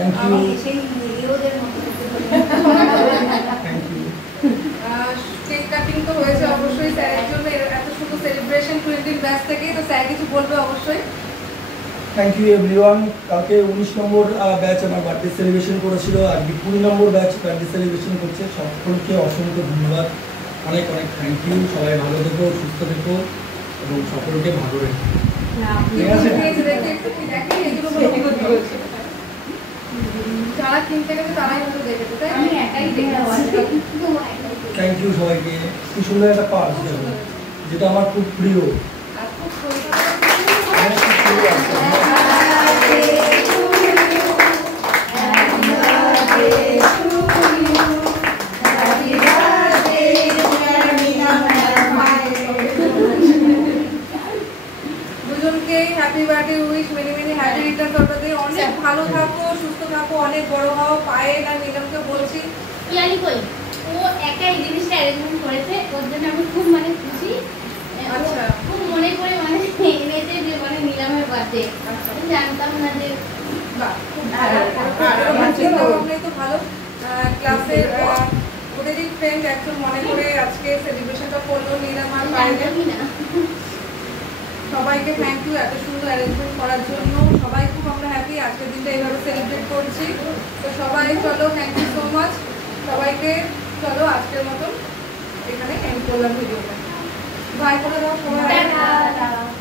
Thank you সেই ভিডিওদের মতো thank you. Cake cutting তো হয়েছে অবশ্যই স্যারের জন্য, এত সুন্দর সেলিব্রেশন 20 ব্যাচ থেকেই, তো স্যার কিছু বলবে অবশ্যই। Thank you everyone. কালকে 19 নম্বর ব্যাচ আমার বার্থডে সেলিব্রেশন করেছিল, আর 20 নম্বর ব্যাচ বার্থডে সেলিব্রেশন করছে। সকলকে অসংখ্য ধন্যবাদ, অনেক অনেক থ্যাংক ইউ। সবাই ভালো থেকো, সুস্থ থেকো এবং সকলকে ভালো রেখো। যারা কিনতে গেছে তারাই হয়তো দেখেছে, তাই আমি একাই দেখে থ্যাংক ইউ সবাইকে। কি সুন্দর একটা পার্স যেটা আমার খুব প্রিয়। দুজনকে happy birthday wish, many many happy Returns of the day. অনেক ভালো থাকো, সুস্থ থাকো, অনেক বড় হও। পায়ে না নিলামকে বলছি ইয়ালি কই ও একা এই জিনিসটা অ্যারেঞ্জমেন্ট করেছে, ওর জন্য আমি খুব মানে খুশি। আচ্ছা, খুব মনে করে মানে এনেছে যে মানে নিলামের বার্থডে, জানতাম না যে বাহ খুব ভালো। চিন্তা ভাবনাই তো ভালো। ক্লাসের ওদেরই ফ্রেন্ড একজন মনে করে আজকে সেলিব্রেশনটা করলো নিলাম আর বাইরে। সবাইকে থ্যাংক ইউ এত সুন্দর অ্যারেঞ্জমেন্ট করার জন্য। সবাই খুব আমরা হ্যাপি আজকের দিনটা এইভাবে সেলিব্রেট করছি। তো সবাই চলো, থ্যাংক ইউ সো মাচ সবাইকে। চলো আজকের মতন এখানে এন্ড করলাম ভিডিওটা। বাই করে দাও সবাই।